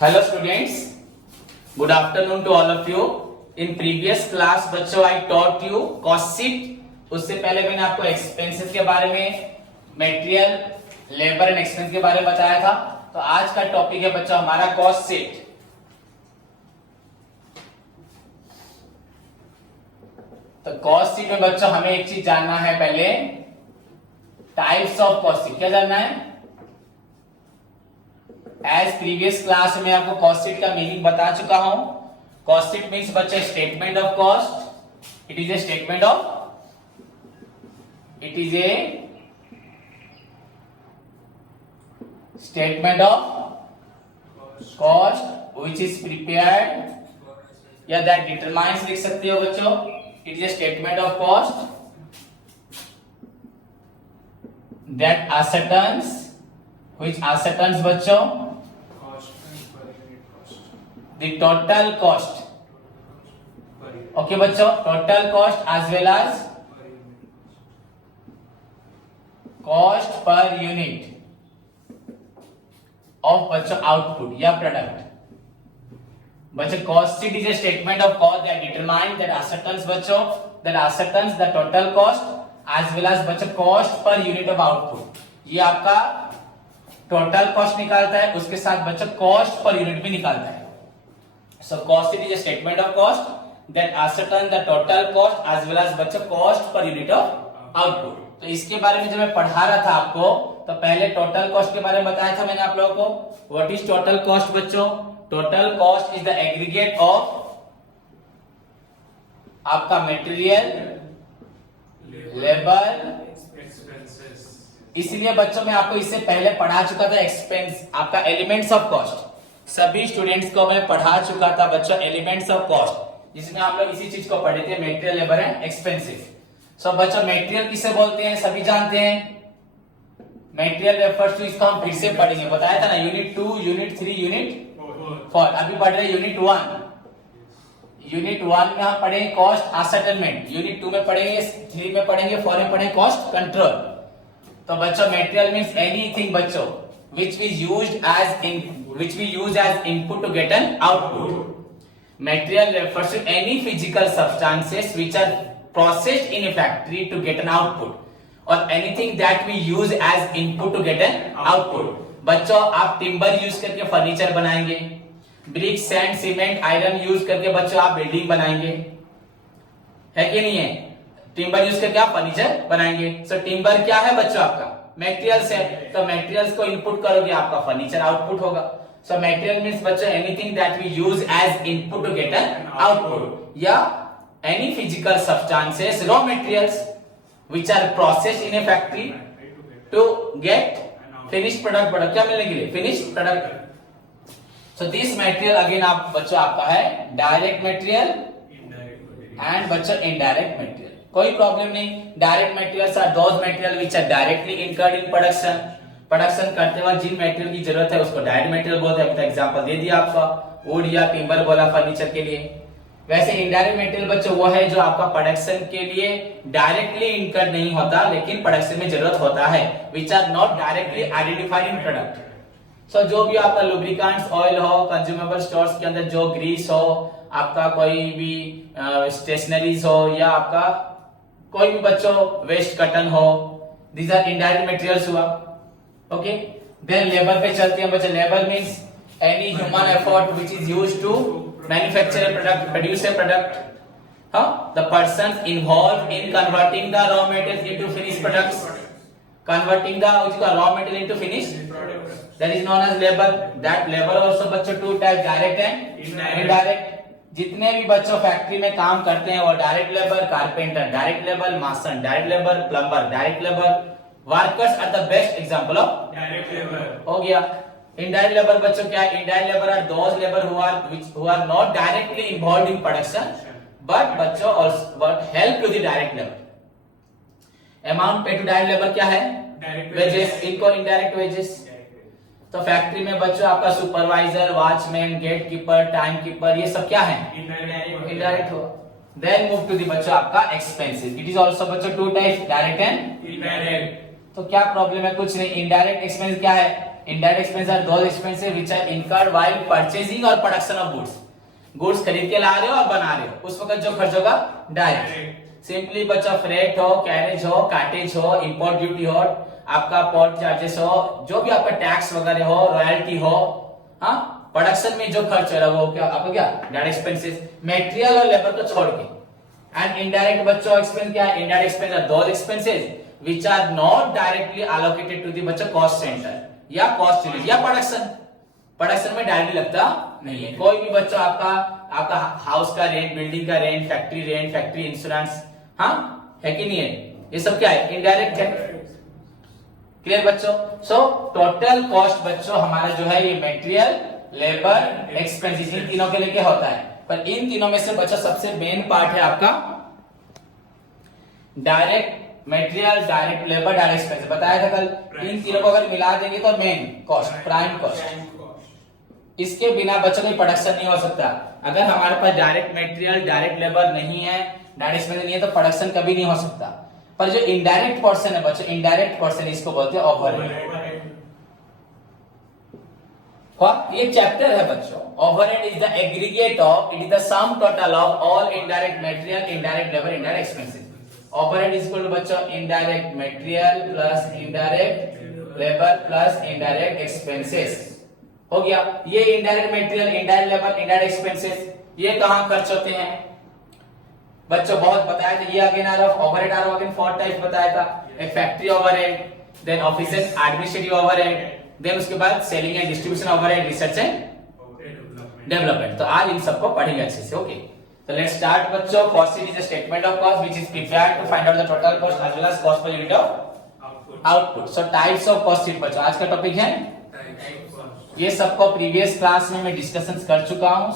Hello students, good afternoon to all of you. In previous class बच्चों I taught you cost sheet. उससे पहले मैंने आपको expenses के बारे में, मटेरियल, लेबर एंड एक्सपेंस के बारे में बताया था. तो आज का टॉपिक है बच्चों हमारा कॉस्ट शीट. तो कॉस्ट शीट में बच्चों हमें एक चीज जानना है पहले, टाइप्स ऑफ कॉस्ट शीट. क्या जानना है? एज प्रीवियस क्लास में आपको कॉस्ट शीट का मीनिंग बता चुका हूं. कॉस्ट शीट मीन्स बच्चे statement of cost. It is a statement of, it is a statement of cost which is prepared या दैट डिटरमाइंस लिख सकते हो बच्चों. It is a statement of cost that ascertains, which ascertains बच्चों the total cost. Okay बच्चों, total cost as well as cost per unit of बच्चों output या product. बच्चों cost sheet is a statement of cost that determines, that ascertains बच्चों, that ascertains the total cost as well as बच्चों cost per unit of output. ये आपका total cost निकालता है, उसके साथ बच्चों कॉस्ट पर यूनिट भी निकालता है. So cost sheet is a statement of cost that ascertains the total cost as well as बच्चों cost per unit of output. तो इसके बारे में जब मैं पढ़ा रहा था आपको, तो पहले टोटल कॉस्ट के बारे में बताया था मैंने आप लोगों को. व्हाट इज टोटल कॉस्ट बच्चों? Total cost is the aggregate of आपका मटेरियल, लेबर. इसलिए बच्चों मैं आपको इससे पहले पढ़ा चुका था एक्सपेंस, आपका एलिमेंट्स ऑफ कॉस्ट. सभी स्टूडेंट्स को मैं पढ़ा चुका था बच्चों एलिमेंट्स ऑफ कॉस्ट, जिसमें हम लोग इसी चीज को पढ़े थे, material, labour and expenses. So बच्चों मटेरियल किसे बोलते हैं सभी जानते हैं. मटेरियल रेफर्स टू, इसको हम फिर से पढ़ेंगे, बताया था ना, यूनिट 2, यूनिट 3, यूनिट 4. अभी पढ़ रहे यूनिट 1. यूनिट 1 में हम पढ़ेंगे कॉस्ट असर्टेनमेंट, यूनिट 2 में पढ़ेंगे, 3 में पढ़ेंगे, 4 में पढ़ेंगे कॉस्ट कंट्रोल. तो बच्चों मटेरियल मींस एनीथिंग बच्चों which we use as input to get an output. Material refers to any physical substances which are processed in a factory to get an output, or anything that we use as input to get an output. बच्चों आप timber use करके furniture बनाएंगे, brick, sand, cement, iron use करके बच्चों आप building बनाएंगे, है कि नहीं है? टिम्बर यूज करके आप फर्नीचर बनाएंगे. सो टिम्बर क्या है बच्चों? आपका मटेरियल्स है. तो मटेरियल्स को इनपुट करोगे आपका फर्नीचर आउटपुट होगा. सो मटेरियल मींस बच्चों anything that we use as input to get an output, या any physical substances, raw materials which are processed in a factory to get finished product. Product क्या मिलने के लिए? Finished product. So this material again आप बच्चों आपका है direct material and बच्चों इनडायरेक्ट मटेरियल. कोई प्रॉब्लम नहीं. Direct materials are those material which are directly incurred in production. Production करते वक्त जिन मटेरियल की जरूरत है उसको डायरेक्ट मटेरियल बोलते हैं. अभी तो एग्जांपल दे दिया आपका, वुड या टिम्बर बोला फर्नीचर के लिए. वैसे इनडायरेक्ट मटेरियल बच्चों वो है जो आपका प्रोडक्शन के लिए डायरेक्टली इनकर्ड नहीं होता, लेकिन प्रोडक्शन में जरूरत होता है, which are not directly identified in product. So जो भी आपका लुब्रिकेंट्स, ऑयल हो, कंज्यूमेबल स्टोर्स के अंदर जो ग्रीस हो, आपका कोई भी स्टेशनरीज हो, या आपका कोई भी बच्चों वेस्ट कॉटन हो, दीज आर इनडायरेक्ट मटेरियल्स हुआ. ओके. देन लेबर पे चलते हैं बच्चों. Labour means any human effort which is used to manufacture a product, produce a product. The persons involved in converting the raw material into finished products. Converting the raw material into finished, that is known as labour. That labour also बच्चों two type, direct and indirect. जितने भी बच्चों factory में काम करते हैं वो direct labour, carpenter direct labour, mason direct labour, plumber direct labour. Workers are the best example of direct labour. हो गया. इनडायरेक्ट लेबर बच्चों क्या है? Indirect labour are those labour who are not directly involved in production but बच्चों but help to the direct labor. Amount पे to direct labour क्या है? Wages. इनको इनडायरेक्ट वेजेस. तो फैक्ट्री में बच्चों आपका supervisor, watchman, gate keeper, time keeper, ये सब क्या है? इनडायरेक्ट हो. देन मूव टू दी बच्चों आपका एक्सपेंसेस. इट इज आल्सो बच्चों two types, direct and indirect. तो क्या प्रॉब्लम है? कुछ नहीं. इनडायरेक्ट एक्सपेंस क्या है? Indirect expense are those expenses which are incurred while purchasing और प्रोडक्शन ऑफ गुड्स। गुड्स खरीद के ला रहे हो और बना रहे हो, उस वक्त जो खर्च होगा डायरेक्ट। सिंपली बच्चा फ्रेट हो, कैरेज हो, कार्टेज हो, इंपोर्ट ड्यूटी हो, आपका पोर्ट चार्जेस हो, जो भी आपका टैक्स वगैरह हो, रॉयल्टी हो, हाँ प्रोडक्शन में जो खर्च हो रहा है वो क्या आपका क्या डायरेक्ट एक्सपेंसेस, मटेरियल और लेबर को छोड़ के। एंड इनडायरेक्ट बच्चों एक्सपेंस क्या है? Indirect expense are those expenses which are not directly allocated to the बच्चा कॉस्ट सेंटर या कॉस्ट यूनिट या प्रोडक्शन। प्रोडक्शन में डायरेक्टली लगता नहीं है। कोई भी बच्चा आपका हाउस का रेंट, बिल्डिंग का रेंट, फैक्ट्री इंश्योरेंस, हाँ है कि नहीं है, ये सब क्या है? इनडायरेक्ट है। क्लियर बच्चों? सो टोटल कॉस्ट बच्चों हमारा जो है ये मटेरियल, लेबर, एक्सपेंसेस, इन तीनों के लिए क्या होता है? पर इन तीनों में से बच्चों सबसे मेन पार्ट है आपका direct material, direct labour, direct expenses. बताया था कल, इन तीनों को अगर मिला देंगे तो मेन कॉस्ट, प्राइम कॉस्ट। इसके बिना बच्चों कोई प्रोडक्शन नहीं हो सकता। अगर हमारे पास डायरेक्ट मटेरियल, डायरेक्ट लेबर नहीं है, डायरेक्ट एक्सपेंसेस नहीं है, तो प्रोडक्शन कभी नहीं हो सकता। पर जो इनडायरेक्ट पोर्शन है बच्चों, इनडायरेक्ट पोर्शन इसको बोलते हैं ओवरहेड। ये चैप्टर है बच्चों। Overhead is the aggregate of, it is the sum total of all indirect material, indirect labour, indirect expenses. Overhead is equal to बच्चों indirect material plus indirect labour plus indirect expenses. हो गया। ये indirect material, indirect labour, indirect expenses ये कहां खर्च होते हैं बच्चों? बहुत बताया था। ये again are of overhead are again 4 type बताया था। एक factory overhead, then office administrative overhead, then उसके बाद selling and distribution overhead, research and development. तो आज इन सबको पढ़ेंगे अच्छे से। ओके, तो लेट्स स्टार्ट बच्चों। Cost sheet is a statement of cost which is prepared to find out the total cost as well as cost per unit of output. So types of cost sheet बच्चों आज का topic है। ये सबको previous class में मैं discussions कर चुका हूं।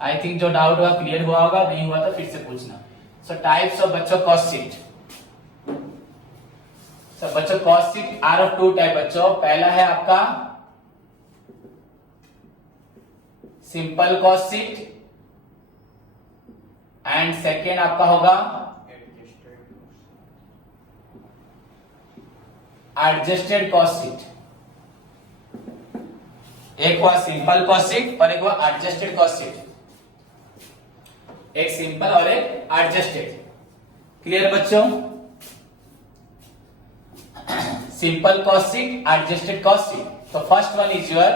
आई थिंक जो डाउट हुआ क्लियर हुआ होगा, नहीं हुआ तो फिर से पूछना। सो टाइप्स ऑफ बच्चों कॉस्ट शीट। सो बच्चों cost sheet are of 2 type बच्चों। पहला है आपका simple cost sheet and second आपका होगा एडजस्टेड कॉस्ट शीट। एक हुआ सिंपल कॉस्ट शीट और एक हुआ एडजस्टेड कॉस्ट शीट। एक सिंपल और एक एडजस्टेड। क्लियर बच्चों? Simple cost sheet, adjusted cost sheet. तो first one is your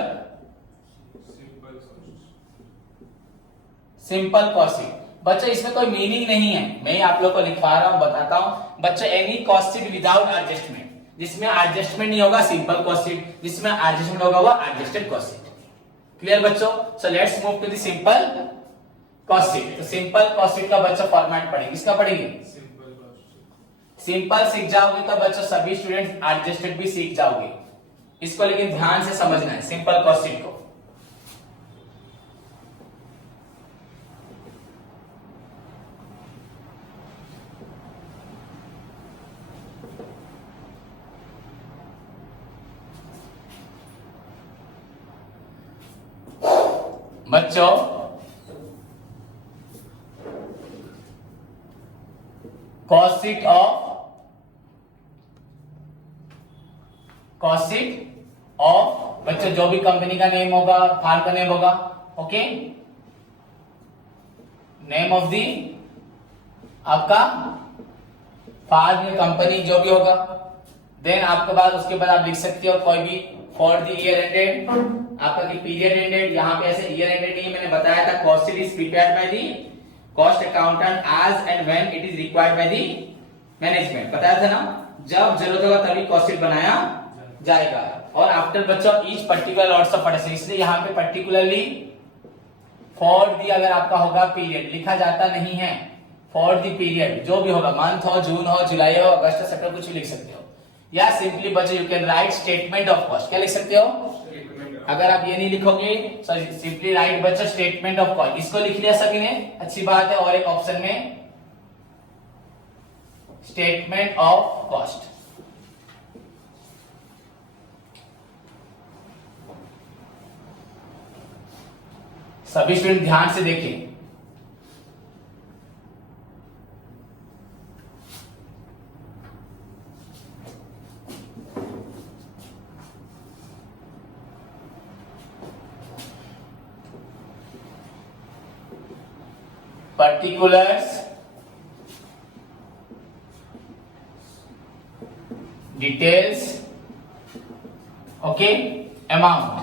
simple cost sheet. बच्चों इसमें कोई मीनिंग नहीं है, मैं आप लोग को लिखवा रहा हूं, बताता हूं बच्चों। Any cost sheet without adjustment, जिसमें एडजस्टमेंट नहीं होगा सिंपल कॉस्ट शीट, जिसमें एडजस्टमेंट होगा वो एडजस्टेड कॉस्ट शीट। क्लियर बच्चों? So let's move to the simple cost sheet. तो सिंपल कॉस्ट शीट का बच्चों फॉर्मेट पढ़ेंगे। किसका पढ़ेंगे? सिंपल सीख जाओगे तो बच्चों सभी स्टूडेंट्स एडजस्टेड भी सीख जाओगे। इसको लेकिन ध्यान से समझना है सिंपल कॉस्ट शीट को। बच्चों कॉस्ट शीट ऑफ बच्चों जो भी कंपनी का नेम होगा, फार्म का नेम होगा, ओके, नेम ऑफ दी आपका फार्म या कंपनी जो भी होगा। देन आपके बाद उसके बाद आप लिख सकते हो कोई भी फॉर द ईयर एंडेड, आपका की पीरियड एंडेड। यहाँ पे ऐसे ईयर एंडेड नहीं, मैंने बताया था cost sheet is prepared by the cost accountant as and when it is required by the management. बताया था ना, जब जरूरत होगा तभी कॉस्ट शीट बनाया जाएगा। और आफ्टर बच्चों each particular lots of production, इसलिए यहाँ पे पर्टिकुलरली फॉर दी अगर आपका होगा पीरियड लिखा जाता नहीं है। फॉर दी पीरियड जो भी होगा, मंथ हो, जून हो, जुलाई हो, अगस्त, सितंबर, कुछ भी लिख सकते हो। या सिंपली बच्चों you can write statement of cost. क्या लिख सकते हो? अगर आप ये नहीं लिखोगे तो सिंपली राइट बच्चों स्टेटमेंट ऑफ कॉस्ट। इसको लिख लिया सभी ने, अच्छी बात है। और एक ऑप्शन में स्टेटमेंट ऑफ कॉस्ट। सभी स्टूडेंट ध्यान से देखें। particulars, details, okay, amount.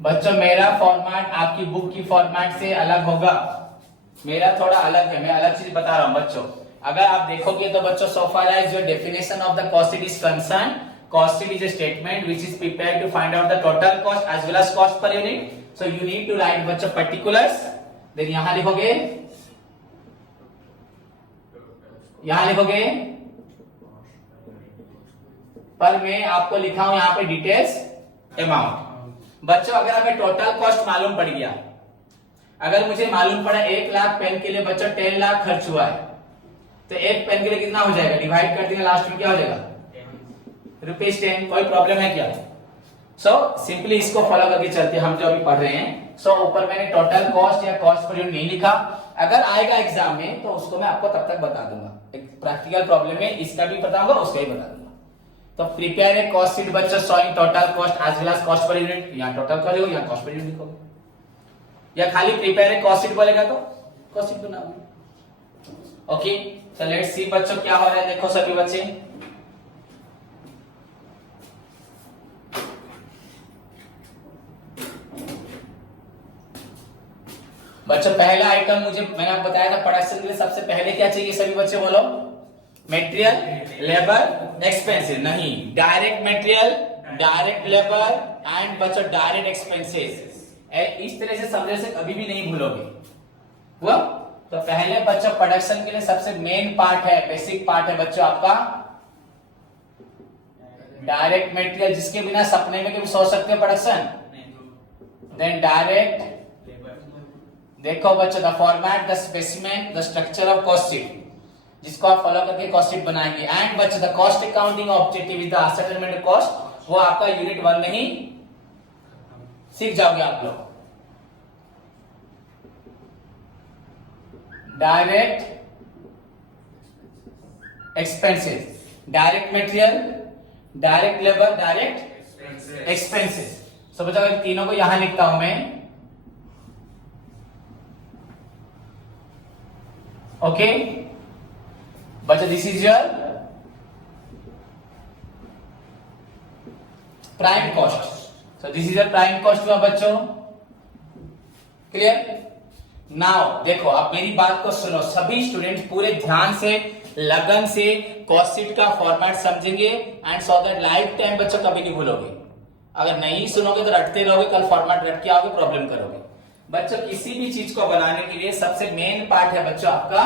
बच्चों मेरा फॉर्मेट आपकी बुक की फॉर्मेट से अलग होगा, मेरा थोड़ा अलग है, मैं अलग चीज बता रहा हूं बच्चों। अगर आप देखोगे तो बच्चों, so far as your definition of the cost sheet is concerned, cost sheet is a statement which is prepared to find out the total cost as well as cost per unit. So you need to write बच्चों particulars, then यहां लिखोगे, यहां लिखोगे, पर मैं आपको लिखा हूं यहां पे डिटेल्स, अमाउंट। बच्चों अगर हमें टोटल कॉस्ट मालूम पड़ गया, अगर मुझे मालूम पड़ा 1 लाख पेन के लिए बच्चों 10 लाख खर्च हुआ है, तो एक पेन के लिए कितना हो जाएगा, डिवाइड कर देंगे, लास्ट में क्या हो जाएगा, ₹10। कोई प्रॉब्लम है क्या? सो सिंपली इसको फॉलो करके चलते हम जो अभी पढ़ रहे हैं। सो ऊपर मैंने टोटल कॉस्ट या कॉस्ट पर यूनिट नहीं लिखा, अगर आएगा एग्जाम में तो उसको मैं आपको तब तक बता दूंगा, एक प्रैक्टिकल प्रॉब्लम में इसका भी बताऊंगा, उसका ही बता दूंगा। तो प्रिपेयर ए कॉस्ट शीट बच्चों showing total cost as well as cost per unit, यहां टोटल कर लो, यहां कॉस्ट पर यूनिट लिखोगे, या खाली प्रिपेयर ए कॉस्ट शीट बोलेगा तो कॉस्ट शीट बनाओगे। ओके, तो लेट्स सी बच्चों क्या हो रहा है, देखो सभी बच्चे। बच्चों पहला आइटम मुझे मैंने आपको बताया था, प्रोडक्शन के लिए सबसे पहले क्या चाहिए सभी बच्चे बोलो, मटेरियल, लेबर, एक्सपेंसेस। नहीं, direct material, direct labour and बच्चों डायरेक्ट एक्सपेंसेस। इस तरह से समझे से कभी भी नहीं भूलोगे वो। तो पहले बच्चों प्रोडक्शन के लिए सबसे मेन पार्ट है, बेसिक पार्ट है बच्चों आपका डायरेक्ट मटेरियल, जिसके बिना सपने में कभी सोच सकते हो प्रोडक्शन। देन डायरेक्ट, देखो बच्चों the format, the specimen, the structure of cost sheet, जिसको आप फॉलो करके कॉस्ट शीट बनाएंगे। एंड बच्चों the cost accounting objective is the settlement cost, वो आपका यूनिट 1 में ही सीख जाओगे आप लोग। Direct expenses, direct material, direct labour, direct expenses. So बच्चों इन तीनों को यहां लिखता हूं मैं, ओके बच्चों, this is your prime cost. So this is your prime cost हुआ बच्चों, क्लियर। नाउ देखो आप मेरी बात को सुनो, सभी स्टूडेंट्स पूरे ध्यान से लगन से कॉस्ट शीट का फॉर्मेट समझेंगे and so that life time बच्चों कभी नहीं भूलोगे। अगर नहीं सुनोगे तो रटते रहोगे, कल फॉर्मेट रट के आओगे, प्रॉब्लम करोगे। बच्चों किसी भी चीज को बनाने के लिए सबसे मेन पार्ट है बच्चों आपका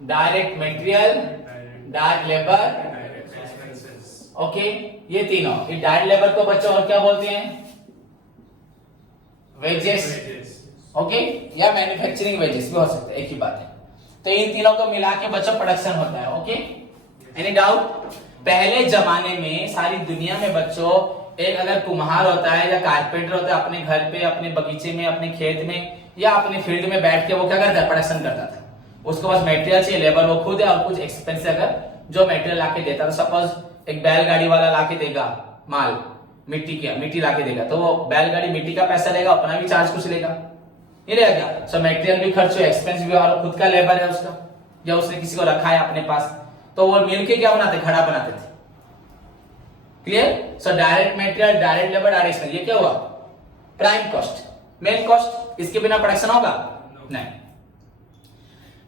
direct material, direct labour, okay ये तीनों। ये डायरेक्ट लेबर को बच्चों और क्या बोलते हैं, वेजेस, ओके या मैन्युफैक्चरिंग वेजेस भी हो सकता है, एक ही बात है। तो इन तीनों को मिला के बच्चों प्रोडक्शन होता है, ओके। Any doubt? पहले जमाने में सारी दुनिया में बच्चों एक अगर कुम्हार होता है या कारपेंटर होता है, अपने घर पे, अपने बगीचे में, अपने खेत में या अपने फील्ड में बैठ के वो क्या करता है, प्रोडक्शन करता था। उसको बस मटेरियल चाहिए, लेबर वो खुद है, और कुछ एक्सपेंस अगर जो मटेरियल लाके देता था, सपोज एक बैलगाड़ी वाला लाके देगा माल, मिट्टी लाके देगा, तो वो बैलगाड़ी मिट्टी का पैसा लेगा, अपना भी चार्ज कुछ लेगा, ये रहेगा क्या। सो मटेरियल भी खर्च हुआ, एक्सपेंस भी, और खुद का लेबर है उसका, या उसने किसी को रखा है अपने पास, तो वो मिलके क्या बनाते, घड़ा बनाते थे, clear. So direct material, direct labour, direct expense, ये क्या हुआ, प्राइम कॉस्ट, मेन कॉस्ट। इसके बिना प्रोडक्शन होगा नहीं।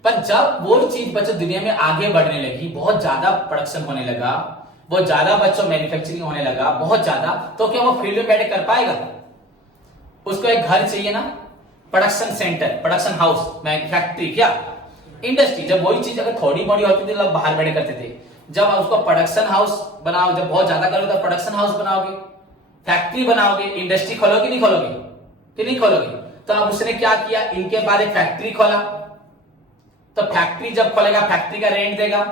पर जब वो चीज बच्चों दुनिया में आगे बढ़ने लगी, बहुत ज्यादा प्रोडक्शन होने लगा, बहुत ज्यादा बच्चों मैन्युफैक्चरिंग होने लगा, बहुत ज्यादा, तो क्या वो फील्ड में बैठ कर पाएगा, उसको एक घर चाहिए ना, production centre, production house, factory, क्या इंडस्ट्री। जब वही चीज अगर थोड़ी मोड़ी होती थी लोग बाहर बैठे करते थे, जब उसको प्रोडक्शन हाउस बनाओ, जब बहुत ज्यादा करोगे तो प्रोडक्शन हाउस बनाओगे, फैक्ट्री बनाओगे, इंडस्ट्री खोलोगे, नहीं खोलोगे, कि नहीं खोलोगे। तो अब उसने क्या किया, इनके बाद एक फैक्ट्री खोला, तो फैक्ट्री जब खोलेगा, फैक्ट्री का रेंट देगा,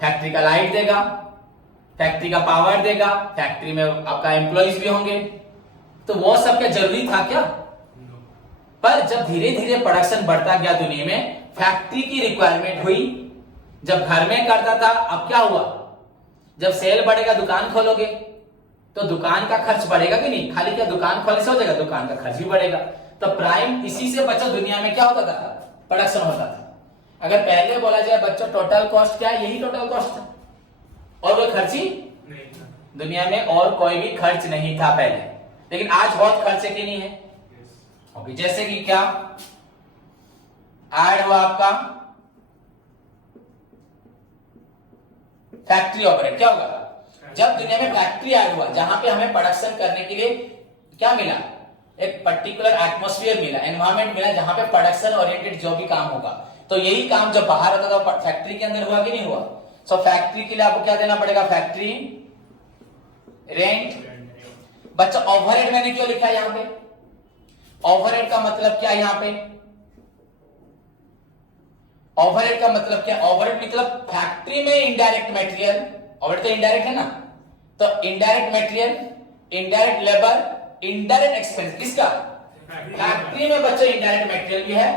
फैक्ट्री का लाइट देगा, फैक्ट्री का पावर देगा, फैक्ट्री में आपका एम्प्लॉइज भी होंगे, तो वो सब क्या जरूरी था क्या। पर जब धीरे धीरे प्रोडक्शन बढ़ता गया दुनिया में, फैक्ट्री की रिक्वायरमेंट हुई। जब घर में करता था, अब क्या हुआ, जब सेल बढ़ेगा, दुकान खोलोगे, तो दुकान का खर्च बढ़ेगा कि नहीं, खाली क्या दुकान खोलने से हो जाएगा, दुकान का खर्च भी बढ़ेगा। तो प्राइम इसी से बच्चों दुनिया में क्या होता था, प्रोडक्शन होता था। अगर पहले बोला जाए बच्चों टोटल कॉस्ट क्या है, यही टोटल कॉस्ट था और कोई खर्च ही नहीं था दुनिया में, और कोई भी खर्च नहीं था पहले। लेकिन आज बहुत खर्च है कि नहीं है? ओके, जैसे कि क्या ऐड हुआ आपका फैक्ट्री ऑपरेट, क्या होगा जब दुनिया में फैक्ट्री ऐड हुआ जहां पे हमें प्रोडक्शन करने के लिए क्या मिला, एक पर्टिकुलर एटमॉस्फेयर मिला, एनवायरमेंट मिला जहां पे प्रोडक्शन ओरिएंटेड जो भी काम होगा, तो यही काम जब बाहर होता था फैक्ट्री के अंदर हुआ कि नहीं हुआ? सो फैक्ट्री के लिए आपको क्या देना पड़ेगा, फैक्ट्री रेंट। बच्चा ओवरहेड मैंने क्यों लिखा है यहां पे? ओवरहेड का मतलब क्या है यहां पे? ओवरहेड का मतलब क्या? ओवरहेड मतलब फैक्ट्री में इनडायरेक्ट मटेरियल, ओवरहेड तो इनडायरेक्ट है ना, तो indirect material, indirect labour, indirect expense किसका? फैक्ट्री में बच्चों इनडायरेक्ट मटेरियल भी है,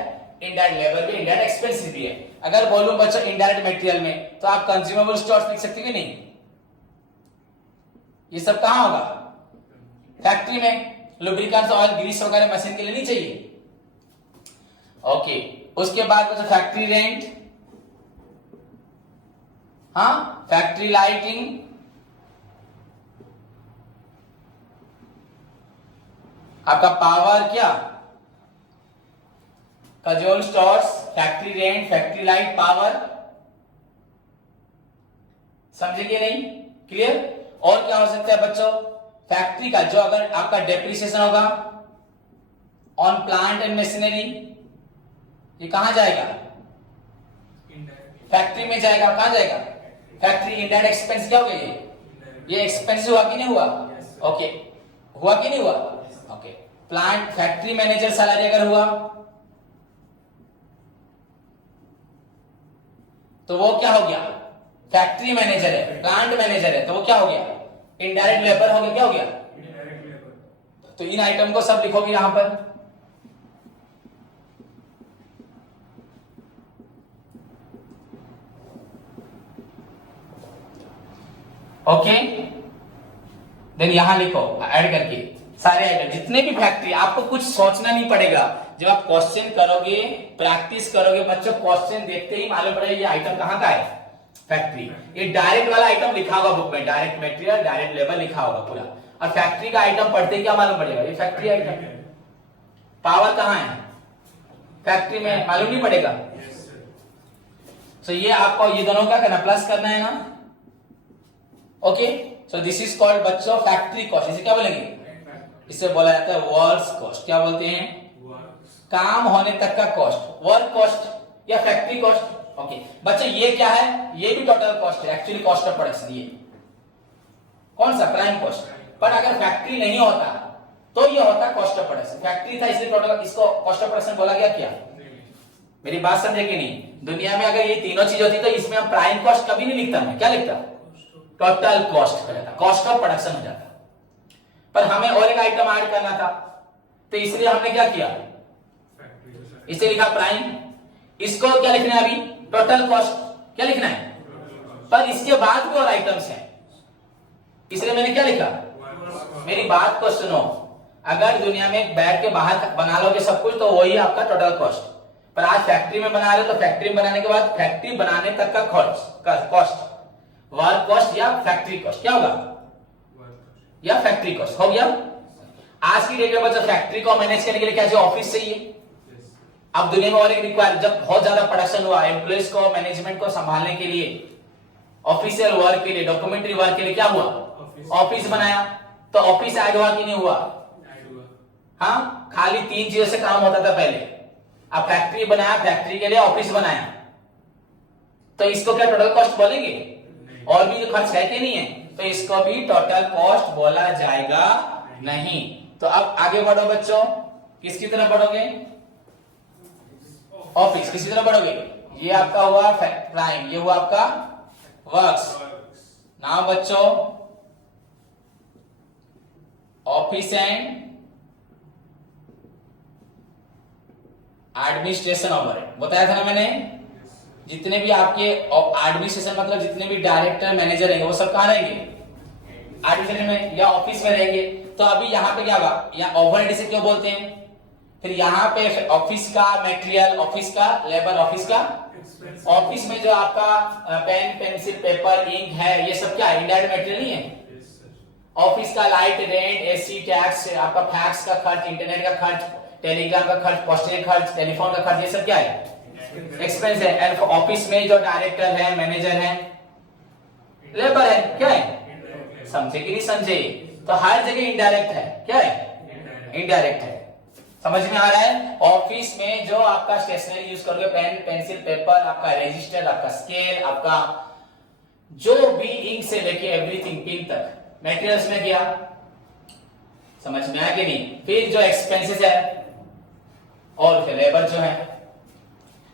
इनडायरेक्ट लेबर भी, इनडायरेक्ट एक्सपेंस भी है। अगर बोलूं बच्चों इनडायरेक्ट मटेरियल में, तो आप कंज्यूमेबल स्टोर्स लिख सकते कि नहीं? ये सब कहां होगा? फैक्ट्री में। लुब्रिकेंट्स, ऑयल, ग्रीस वगैरह मशीन के लिए नहीं चाहिए। ओके, उसके बाद बच्चों फैक्ट्री रेंट, हाँ, फैक्ट्री लाइटिंग, आपका पावर क्या, cajole stores, factory rent, factory light, power. समझेंगे नहीं? क्लियर? और क्या हो सकता है बच्चों? फैक्ट्री का जो अगर आपका डेप्रिसिएशन होगा ऑन प्लांट एंड मशीनरी, ये कहां जाएगा? फैक्ट्री में जाएगा। कहां जाएगा? फैक्ट्री। इनडायरेक्ट एक्सपेंस क्या हो गया? ये एक्सपेंसिव हुआ कि नहीं हुआ? ओके, हुआ कि नहीं हुआ? Okay, plant factory manager salary अगर हुआ तो वो क्या हो गया? फैक्ट्री मैनेजर है, प्लांट मैनेजर है, तो वो क्या हो गया? इनडायरेक्ट लेबर हो गया। क्या हो गया? तो इन आइटम को सब लिखोगे यहां पर। ओके, देन यहां लिखो ऐड करके सारे आइटम जितने भी फैक्ट्री। आपको कुछ सोचना नहीं पड़ेगा, जब आप क्वेश्चन करोगे, प्रैक्टिस करोगे बच्चों, क्वेश्चन देखते ही मालूम पड़ेगा ये आइटम कहां का है, फैक्ट्री। ये डायरेक्ट वाला आइटम लिखा होगा बुक में, डायरेक्ट मटेरियल, डायरेक्ट लेबर लिखा होगा पूरा। और फैक्ट्री का आइटम पढ़ते क्या मालूम पड़ेगा, ये फैक्ट्री आइटम। पावर कहां है? फैक्ट्री में, मालूम नहीं पड़ेगा। सो ये आपको ये दोनों क्या करना, प्लस करना है ना। Okay, so this is called बच्चों फैक्ट्री कॉस्ट। इसे क्या बोलेंगे? इसे बोला जाता है वर्क्स कॉस्ट। क्या बोलते हैं? काम होने तक का कॉस्ट, वर्क कॉस्ट या फैक्ट्री कॉस्ट। ओके बच्चों, ये क्या है? ये भी टोटल कॉस्ट है, एक्चुअली कॉस्ट ऑफ प्रोडक्शन। ये कौन सा? Prime cost. पर अगर फैक्ट्री नहीं होता तो ये होता कॉस्ट ऑफ प्रोडक्शन। फैक्ट्री था इसलिए टोटल, इसको कॉस्ट ऑफ प्रोडक्शन बोला गया। क्या मेरी बात समझे कि नहीं? दुनिया में अगर ये तीनों चीज होती तो इसमें हम प्राइम कॉस्ट कभी नहीं लिखता। मैं क्या लिखता? टोटल कॉस्ट हो जाता, कॉस्ट ऑफ प्रोडक्शन हो जाता। पर हमें और एक आइटम ऐड करना था, तो इसलिए हमने क्या किया, इसे लिखा प्राइम। इसको क्या लिखना है अभी? Total cost. क्या लिखना है? पर इसके बाद भी और आइटम्स हैं, इसलिए मैंने क्या लिखा? मेरी बात को सुनो, अगर दुनिया में बैठ के बाहर बना लोगे सब कुछ तो वही आपका टोटल कॉस्ट। पर आज फैक्ट्री में बना रहे हो तो फैक्ट्री में बनाने के बाद फैक्ट्री बनाने तक का कॉस्ट, वर्क कॉस्ट या फैक्ट्री कॉस्ट क्या होगा? या फैक्ट्री कॉस्ट हो गया। आज की डेट में बच्चों फैक्ट्री को मैनेज करने के लिए क्या चाहिए? ऑफिस चाहिए। अब दुनिया में और एक रिक्वायर, जब बहुत ज्यादा प्रोडक्शन हुआ, एम्प्लॉइज को, मैनेजमेंट को संभालने के लिए, ऑफिशियल वर्क के लिए, डॉक्यूमेंट्री वर्क के लिए क्या हुआ? ऑफिस बनाया। तो ऑफिस ऐड हुआ कि नहीं हुआ? हाँ, खाली 3 चीजों से काम होता था पहले। अब फैक्ट्री बनाया, फैक्ट्री के लिए ऑफिस बनाया, तो इसको क्या टोटल कॉस्ट बोलेंगे? और भी जो खर्च है कि नहीं है, तो इसको भी टोटल कॉस्ट बोला जाएगा नहीं। तो अब आगे बढ़ो बच्चों, किसकी तरफ बढ़ोगे? ऑफिस। किसी तरफ बढ़ोगे? ये आपका हुआ प्राइम, ये हुआ आपका वर्क्स। नाउ बच्चों ऑफिस एंड एडमिनिस्ट्रेशन ओवरहेड बताया था ना मैंने। जितने भी आपके एडमिनिस्ट्रेशन मतलब जितने भी डायरेक्टर मैनेजर रहेंगे वो सब कहां रहेंगे? एडमिनिस्ट्रेशन में या ऑफिस में रहेंगे। तो अभी यहाँ पे क्या होगा? यहाँ ओवरहेड इसे क्यों बोलते हैं? फिर यहाँ पे ऑफिस का मटेरियल, ऑफिस का लेबर, ऑफिस का ऑफिस में जो आपका पेन, पेंसिल, पेपर, इंक है, ये सब क्या है? इनडायरेक्ट मटेरियल नहीं है। ऑफिस का लाइट, रेंट, एसी, टैक्स, आपका फैक्स का खर्च, इंटरनेट का खर्च, टेलीग्राम का खर्च, पोस्टेज खर्च, टेलीफोन का खर्च, ये सब क्या है? एक्सपेंस है। एंड ऑफिस में जो डायरेक्टर है, मैनेजर है, लेबर है, क्या है? समझे कि नहीं समझे? तो हर जगह इनडायरेक्ट है, क्या है? इनडायरेक्ट है। समझ में आ रहा है? ऑफिस में जो आपका स्टेशनरी यूज करोगे, पेन, पेंसिल, पेपर, आपका रजिस्टर, आपका स्केल, आपका जो भी इंक से लेके एवरीथिंग, पिन तक, मटेरियल्स में गया। समझ में आया कि नहीं? फिर जो एक्सपेंसेस है और फिर लेबर जो है।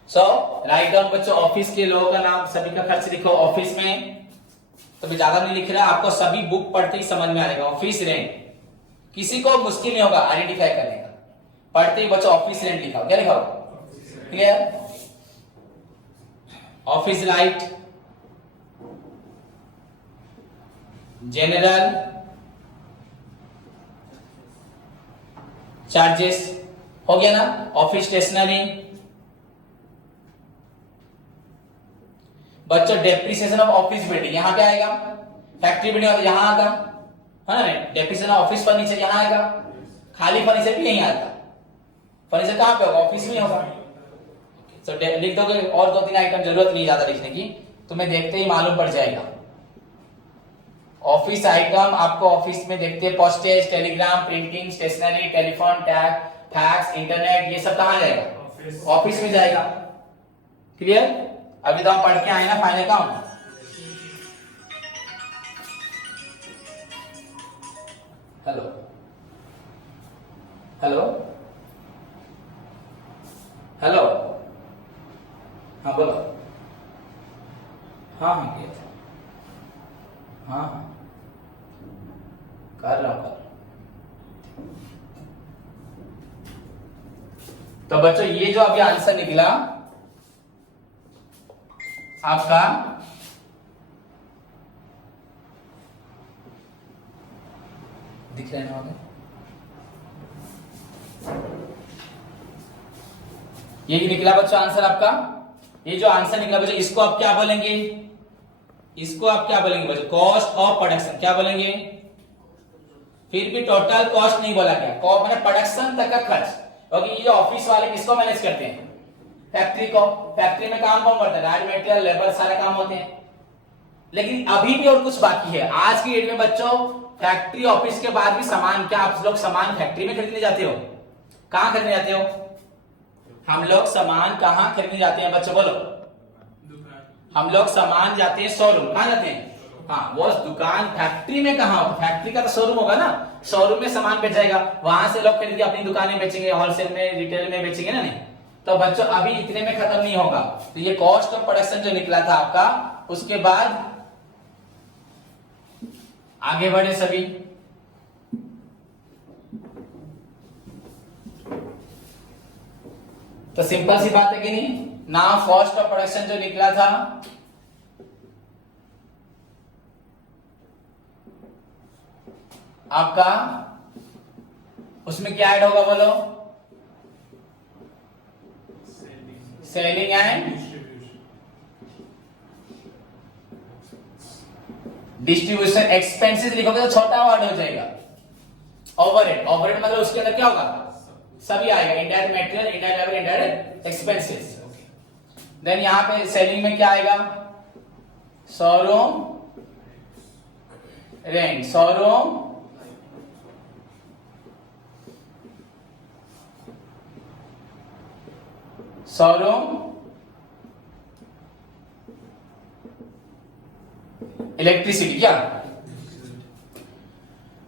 सो राइट डाउन बच्चों ऑफिस के लोगों का नाम, सभी का खर्च लिखो। ऑफिस में तो भी ज्यादा नहीं लिख रहा, आपको सभी बुक पढ़ते ही समझ में आ जाएगा। ऑफिस रेंट किसी को मुश्किल नहीं होगा आइडेंटिफाई करने का। पढ़ते ही बच्चों ऑफिस रेंट लिखा, क्या लिखा? Clear? Office light, general charges, हो गया ना? Office stationery. बच्चों डेप्रिसिएशन ऑफ ऑफिस बिल्डिंग यहां पे आएगा। फैक्ट्री बिल्डिंग यहां आता है ना? डेप्रिसिएशन ऑफ ऑफिस फर्नीचर यहां आएगा। खाली फर्नीचर भी यहीं आता। फर्नीचर कहां पे होगा? ऑफिस में होगा। तो लिख दोगे। और दो तीन आइटम जरूरत नहीं ज्यादा लिखने की, तुम्हें देखते ही मालूम पड़ जाएगा। ऑफिस आइटम आपको ऑफिस में देखते हैं, postage, telegram, printing, stationery, telephone, tag, fax, internet, ये सब कहां जाएगा? ऑफिस में जाएगा। क्लियर? अभी तो हम पढ़ के आए ना final account. Hello hello hello, हाँ बोलो। हाँ हाँ किया था, हाँ हाँ कर रहा हूँ। तो बच्चों ये जो अभी आंसर निकला आपका, दिख रहे हैं ना? ये निकला बच्चों आंसर आपका। ये जो आंसर निकला बच्चों, इसको आप क्या बोलेंगे? इसको आप क्या बोलेंगे बच्चों? Cost of production. क्या बोलेंगे? फिर भी टोटल कॉस्ट नहीं बोला गया, मैंने प्रोडक्शन तक का खर्च। क्योंकि ये ऑफिस वाले किसको मैनेज करते हैं? फैक्ट्री को। फैक्ट्री में काम कौन करता है? रॉ मटेरियल, लेबर, सारे काम होते हैं। लेकिन अभी भी और कुछ बाकी है। आज की डेट में बच्चों फैक्ट्री ऑफिस के बाद भी सामान, क्या आप लोग सामान फैक्ट्री में खरीदने जाते हो? कहां खरीदने जाते हो? हम लोग सामान कहां खरीदने जाते हैं बच्चों बोलो? हम लोग सामान जाते हैं शोरूम। कहां जाते हैं? हाँ, वो दुकान फैक्ट्री में कहां होगा? फैक्ट्री का तो शोरूम होगा ना, शोरूम में सामान बेचेगा, वहां से लोग खरीद के अपनी दुकानें बेचेंगे, होलसेल में, रिटेल में बेचेंगे ना। नहीं तो बच्चों अभी इतने में खत्म नहीं होगा। तो ये कॉस्ट ऑफ प्रोडक्शन जो निकला था आपका, उसके बाद आगे बढ़े सभी। तो सिंपल सी बात है कि नहीं? नाउ कॉस्ट ऑफ प्रोडक्शन जो निकला था आपका, उसमें क्या ऐड होगा बोलो? सेलिंग एंड डिस्ट्रीब्यूशन एक्सपेंसेस लिखोगे तो छोटा वर्ड हो जाएगा। ओवरहेड, ओवरहेड मतलब उसके अंदर क्या होगा? सभी आएगा, indirect material, indirect labour, indirect expenses. Then यहां पे सेलिंग में क्या आएगा? शोरूम रेंट, शोरूम इलेक्ट्रिसिटी, क्या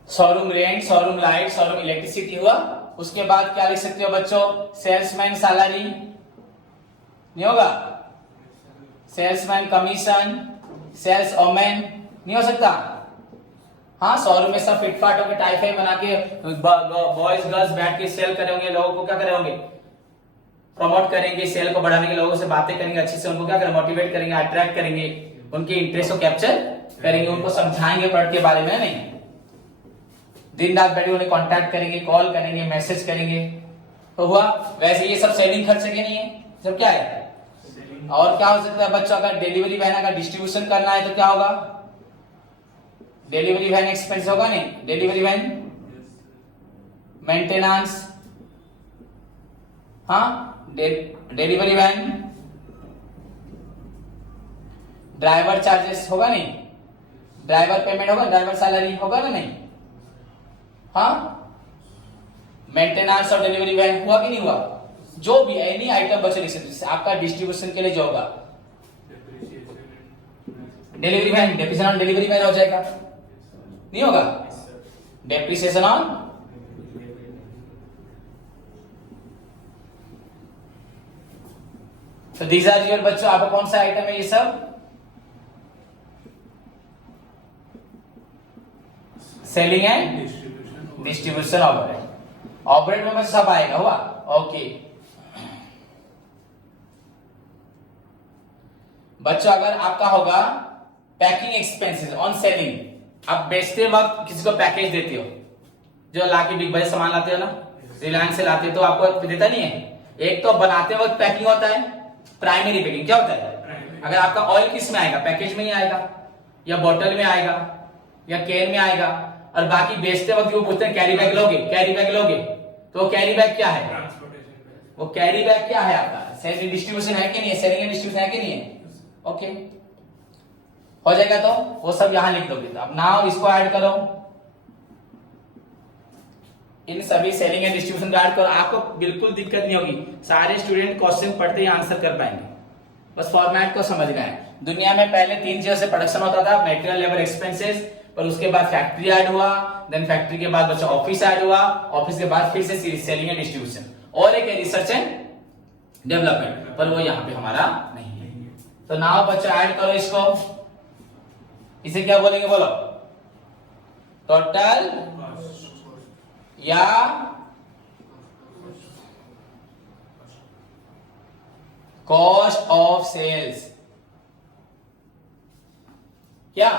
showroom rent, showroom light, showroom electricity हुआ। उसके बाद क्या लिख सकते हो बच्चों? सेल्समैन सैलरी नहीं होगा? सेल्समैन कमीशन, सेल्स ओमेन नहीं हो सकता? हाँ, शोरूम में सब फिटफाट होकर टाइफाई बना के बॉयज गर्ल्स बैठ के सेल करेंगे, लोगों को क्या करेंगे? प्रमोट करेंगे, सेल को बढ़ाने के, लोगों से बातें करेंगे, अच्छे से उनको क्या करेंगे? मोटिवेट करेंगे, अट्रैक्ट करेंगे, उनके इंटरेस्ट को कैप्चर करेंगे, उनको समझाएंगे प्रोडक्ट के बारे में। नहीं दिन रात बैठे उन्हें कांटेक्ट करेंगे, कॉल करेंगे, मैसेज करेंगे, तो हुआ। वैसे ये सब सेलिंग खर्च के नहीं है, सब क्या है। और क्या हो सकता है बच्चों, अगर डिलीवरी वैन का डिस्ट्रीब्यूशन करना है तो क्या होगा, डिलीवरी वैन एक्सपेंस होगा नहीं, डिलीवरी वैन मेंटेनेंस, हाँ डिलीवरी वैन ड्राइवर चार्जेस होगा नहीं, ड्राइवर पेमेंट होगा, ड्राइवर सैलरी होगा ना नहीं, हाँ मेंटेनेंस और डिलीवरी वैन हुआ कि नहीं हुआ। जो भी एनी आइटम बचे लिख सकते, आपका डिस्ट्रीब्यूशन के लिए जो होगा delivery van, depreciation on delivery van हो जाएगा, नहीं होगा, डेप्रिसिएशन ऑन तो दीज आर योर बच्चों, आपका कौन सा आइटम है ये सब, selling and distribution overhead, operate में सब आएगा, हुआ ओके। बच्चों अगर आपका होगा पैकिंग एक्सपेंसेस ऑन सेलिंग, आप बेचते वक्त किसी को पैकेज देते हो, जो लाके बिग बाजार सामान लाते हो ना, रिलायंस से लाते हो तो आपको देता नहीं है। एक तो बनाते वक्त पैकिंग होता है, प्राइमरी पैकिंग क्या होता है, अगर आपका ऑयल किस में आएगा, पैकेज में ही आएगा या बोतल में आएगा या कैन में आएगा, और बाकी बेचते वक्त वो पूछते हैं कैरी बैग लोगे, कैरी बैग लोगे, तो कैरी बैग क्या है, वो कैरी बैग क्या है आपका, सेलिंग डिस्ट्रीब्यूशन है कि नहीं है, सेलिंग एंड डिस्ट्रीब्यूशन है कि नहीं है, ओके हो जाएगा। तो वो सब यहां लिख दोगे। तो अब नाउ इसको ऐड करो, इन सभी सेलिंग एंड डिस्ट्रीब्यूशन का ऐड करो, आपको बिल्कुल दिक्कत नहीं होगी, सारे स्टूडेंट क्वेश्चन पढ़ते ही आंसर कर पाएंगे, बस फॉर्मेट को समझ गए। दुनिया में पहले 3 चीजों से प्रोडक्शन होता था, मटेरियल लेबर एक्सपेंसेस, पर उसके बाद फैक्ट्री ऐड हुआ, देन फैक्ट्री के बाद बच्चा ऑफिस ऐड हुआ, ऑफिस के बाद फिर से सेलिंग एंड डिस्ट्रीब्यूशन, और एक है रिसर्च एंड डेवलपमेंट, पर वो यहाँ पे हमारा नहीं है। तो नाउ बच्चा ऐड करो इसको, इसे क्या बोलेंगे बोलो, टोटल या कॉस्ट ऑफ सेल्स, क्या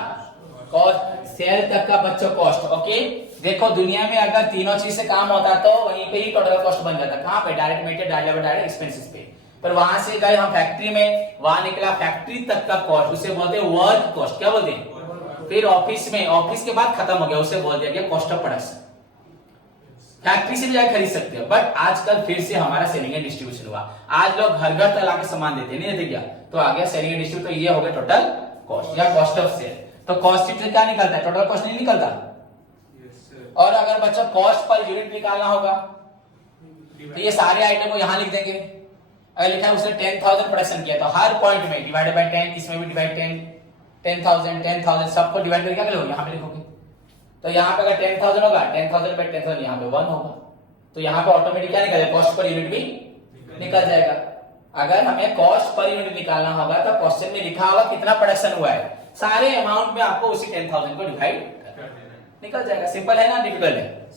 कॉस्ट, सेल तक का बच्चों कॉस्ट, ओके। देखो दुनिया में अगर तीनों चीज से काम होता तो वहीं पे ही टोटल कॉस्ट बन जाता, कहां पे, direct material, direct labour, direct expenses पे, पर वहां से गए हम फैक्ट्री में, वहां निकला फैक्ट्री तक का कॉस्ट, उसे बोलते हैं वर्क कॉस्ट, क्या बोलते हैं। फिर ऑफिस में, ऑफिस के बाद खत्म हो गया, उसे बोल दिया गया कॉस्ट ऑफ प्रोडक्शन। फैक्ट्री से भी जाके खरीद सकते हो, बट आजकल फिर से हमारा सेलिंग एंड डिस्ट्रीब्यूशन हुआ, आज लोग घर घर तक लाके सामान देते नहीं देते क्या, तो आ गया सेलिंग एंड डिस्ट्रीब्यूशन, तो ये हो गया टोटल कॉस्ट या कॉस्ट ऑफ सेल। तो कॉस्ट शीट से क्या निकलता है, टोटल कॉस्ट नहीं निकलता। और अगर बच्चा कॉस्ट पर यूनिट निकालना होगा तो ये सारे आइटम को यहां लिख देंगे, अगर लिखा है उसने 10,000 प्रोडक्शन किया तो हर पॉइंट में डिवाइडेड बाय 10, इसमें भी डिवाइड 10,000 सबको डिवाइड करके क्या लिखोगे, यहां पे लिखोगे। तो यहाँ पे अगर 10,000 होगा, 10,000 बाय 10,000 यहाँ पे 1 होगा, तो यहाँ पे ऑटोमेटिक क्या निकल जाएगा, कॉस्ट पर यूनिट भी निकल जाएगा। अगर हमें कॉस्ट पर यूनिट निकालना होगा तो क्वेश्चन में लिखा होगा कितना प्रोडक्शन हुआ है, सारे अमाउंट में आपको उसी 10,000 को डिवाइड निकल जाएगा। सिंपल है ना, डिफिकल्ट है।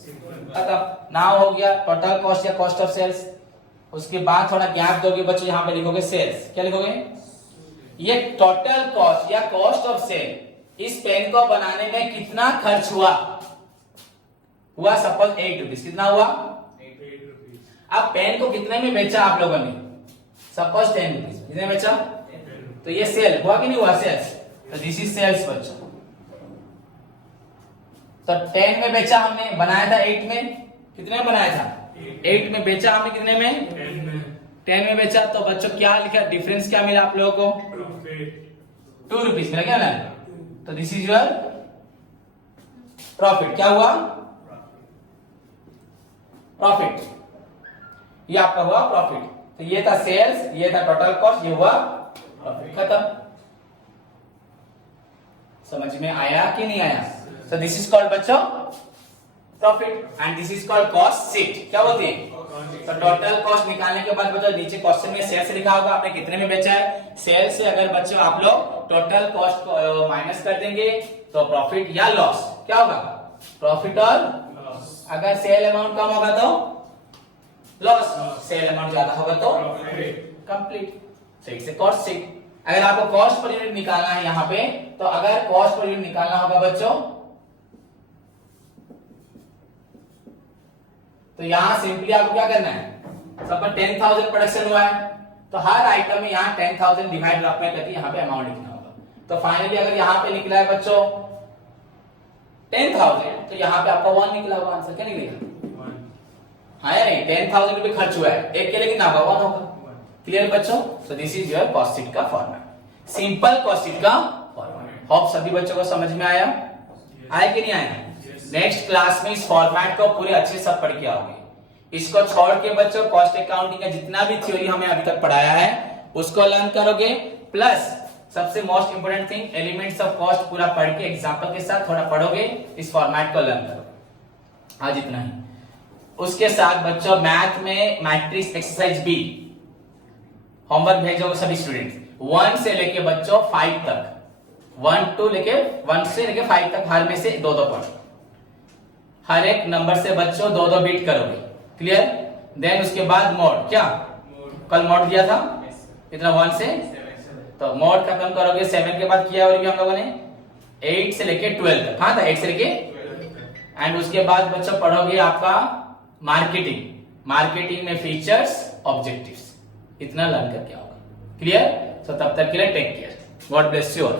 मतलब नाउ हो गया टोटल कॉस्ट या कॉस्ट ऑफ सेल्स, उसके बाद थोड़ा गैप दोगे बच्चों, यहाँ पे लिखोगे सेल्स, क्या लिखोगे, ये टोटल कॉस्ट या कॉस्ट ऑफ सेल, इस पेन को बनाने में कितना खर्च हुआ, सपोज 8 रुपीज, कितना हुआ 8 रुपीज। अब पेन को कितने में बेचा आप लोगों ने, सपोज 10 रुपीज, कितने बेचा, तो ये सेल हुआ कि नहीं हुआ, सेल्स, तो दिस इज सेल्स बच्चों। तो 10 में बेचा हमने, बनाया था 8 में, कितने में बनाया था 8 में, बेचा हमने कितने में 10 में बेचा, तो बच्चों क्या लिखा, डिफरेंस क्या मिला आप लोगों को, 2 रुपीज मिला, क्या ना, तो दिस इज योर प्रॉफिट, क्या हुआ प्रॉफिट, ये आपका हुआ प्रॉफिट। तो ये था सेल्स, ये था टोटल कॉस्ट, ये हुआ प्रॉफिट, खत्म। समझ में आया कि नहीं आया। सो दिस इज कॉल्ड बच्चों profit and this is called cost sheet, क्या बोलते हैं। तो टोटल कॉस्ट निकालने के बाद बच्चों नीचे क्वेश्चन में सेल्स लिखा होगा, आपने कितने में बेचा है, सेल से अगर बच्चों आप लोग टोटल कॉस्ट को माइनस कर देंगे तो प्रॉफिट या लॉस क्या होगा, प्रॉफिट और लॉस। अगर सेल अमाउंट कम होगा तो लॉस, सेल अमाउंट ज्यादा होगा तो कंप्लीट। सही से कॉस्ट शीट। अगर आपको कॉस्ट पर यूनिट निकालना है यहाँ पे, तो अगर कॉस्ट पर यूनिट निकालना होगा बच्चों, तो यहां सिंपली आपको क्या करना है, सपोज 10,000 प्रोडक्शन हुआ है, तो हर आइटम में यहाँ 10,000 डिवाइड रफ में करके यहाँ पे अमाउंट लिखना होगा। तो फाइनली अगर यहाँ पे निकला है बच्चों 10,000, तो यहाँ पे आपका 1 निकला होगा आंसर। क्या निकलेगा? हाँ या नहीं? 10,000 रुपए खर्च हुआ है, एक के लिए कितना होगा? 1 होगा। क्लियर बच्चों? So this is your cost sheet का फॉर्मेट, सिंपल कॉस्ट शीट का फॉर्मेट। होप सभी बच्चों को समझ में आया? आया कि नहीं आया? नेक्स्ट क्लास में इस फॉर्मेट को पूरे अच्छे से सब पढ़ के आओगे। इसको छोड़ के बच्चों कॉस्ट अकाउंटिंग का जितना भी थ्योरी हमें अभी तक पढ़ाया है उसको लर्न करोगे, प्लस सबसे most important thing elements of cost पूरा पढ़ के एग्जांपल के साथ थोड़ा पढ़ोगे, इस फॉर्मेट को लर्न करोगे। आज इतना ही। उसके साथ बच्चों मैथ में मैट्रिक्स एक्सरसाइज बी होमवर्क भेजोगे सभी स्टूडेंट्स, 1 से लेके बच्चों 5 तक, 1 से लेके 5 तक हर में से 2-2 पढ़ो। हर एक नंबर से बच्चों 2-2 बीट करोगे। क्लियर? देन उसके बाद मोड, क्या कल मोड दिया था इतना 1 से, तो मोड खत्म करोगे 7 के बाद किया और हम लोगों ने 8 से लेके 12 तक। कहां था? 8 से लेके, एंड उसके बाद बच्चों पढ़ोगे आपका मार्केटिंग में फीचर्स, ऑब्जेक्टिव्स, इतना लर्न करके आओगे। क्लियर? तो तब तक के लिए take care, God bless you all.